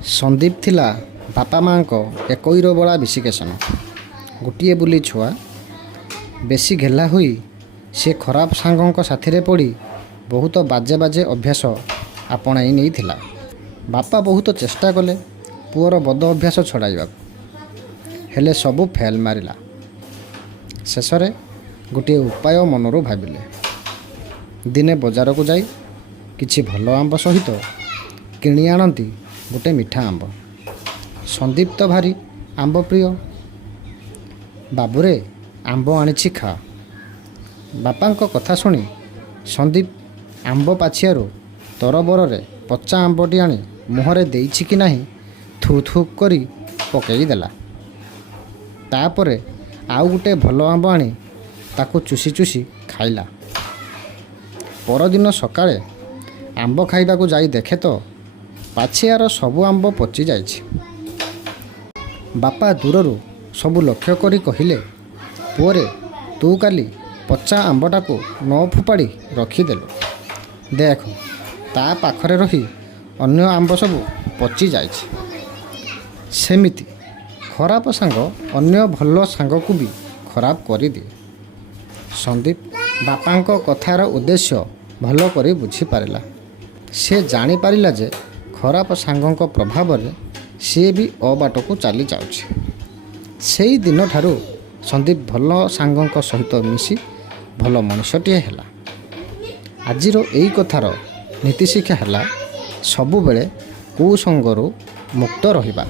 ସନ୍ଦୀପ ଥିଲା ବାପା ମାଆଙ୍କ ଏକୋଇର ବଳା ବିଶିକେଶନ। ଗୋଟିଏ ବୋଲି ଛୁଆ, ବେଶୀ ଘେଲା ହୋଇ ସେ ଖରାପ ସାଙ୍ଗଙ୍କ ସାଥିରେ ପଡ଼ି ବହୁତ ବାଜେ ବାଜେ ଅଭ୍ୟାସ ଆପଣାଇ ନେଇଥିଲା। ବାପା ବହୁତ ଚେଷ୍ଟା କଲେ ପୁଅର ବଦ ଅଭ୍ୟାସ ଛଡ଼ାଇବାକୁ, ହେଲେ ସବୁ ଫେଲ୍ ମାରିଲା। ଶେଷରେ ଗୋଟିଏ ଉପାୟ ମନରୁ ଭାବିଲେ। ଦିନେ ବଜାରକୁ ଯାଇ କିଛି ଭଲ ଆମ୍ବ ସହିତ କିଣି ଆଣନ୍ତି ଗୋଟେ ମିଠା ଆମ୍ବ। ସନ୍ଦୀପ ତ ଭାରି ଆମ୍ବ ପ୍ରିୟ। ବାବୁରେ, ଆମ୍ବ ଆଣିଛି ଖା। ବାପାଙ୍କ କଥା ଶୁଣି ସନ୍ଦୀପ ଆମ୍ବ ପାଚିଆରୁ ତରବରରେ ପଚା ଆମ୍ବଟି ଆଣି ମୁହଁରେ ଦେଇଛି କି ନାହିଁ ଥୁ ଥୁ କରି ପକାଇ ଦେଲା। ତାପରେ ଆଉ ଗୋଟେ ଭଲ ଆମ୍ବ ଆଣି ତାକୁ ଚୁଷି ଚୁଷି ଖାଇଲା। ପରଦିନ ସକାଳେ ଆମ୍ବ ଖାଇବାକୁ ଯାଇ ଦେଖେ ତ ପାଚିଆର ସବୁ ଆମ୍ବ ପଚି ଯାଇଛି। ବାପା ଦୂରରୁ ସବୁ ଲକ୍ଷ୍ୟ କରି କହିଲେ, ପୁଅରେ, ତୁ କାଲି ପଚା ଆମ୍ବଟାକୁ ନ ଫୋପାଡ଼ି ରଖିଦେଲୁ। ଦେଖ, ତା ପାଖରେ ରହି ଅନ୍ୟ ଆମ୍ବ ସବୁ ପଚି ଯାଇଛି। ସେମିତି ଖରାପ ସାଙ୍ଗ ଅନ୍ୟ ଭଲ ସାଙ୍ଗକୁ ବି ଖରାପ କରିଦିଏ। ସନ୍ଦୀପ ବାପାଙ୍କ କଥାର ଉଦ୍ଦେଶ୍ୟ ଭଲ କରି ବୁଝିପାରିଲା। ସେ ଜାଣିପାରିଲା ଯେ ଖରାପ ସାଙ୍ଗଙ୍କ ପ୍ରଭାବରେ ସିଏ ବି ଅବାଟକୁ ଚାଲି ଯାଉଛି। ସେଇ ଦିନଠାରୁ ସନ୍ଦୀପ ଭଲ ସାଙ୍ଗଙ୍କ ସହିତ ମିଶି ଭଲ ମଣିଷଟିଏ ହେଲା। ଆଜିର ଏଇ କଥାର ନୀତିଶିକ୍ଷା ହେଲା, ସବୁବେଳେ କୁସଙ୍ଗରୁ ମୁକ୍ତ ରହିବା।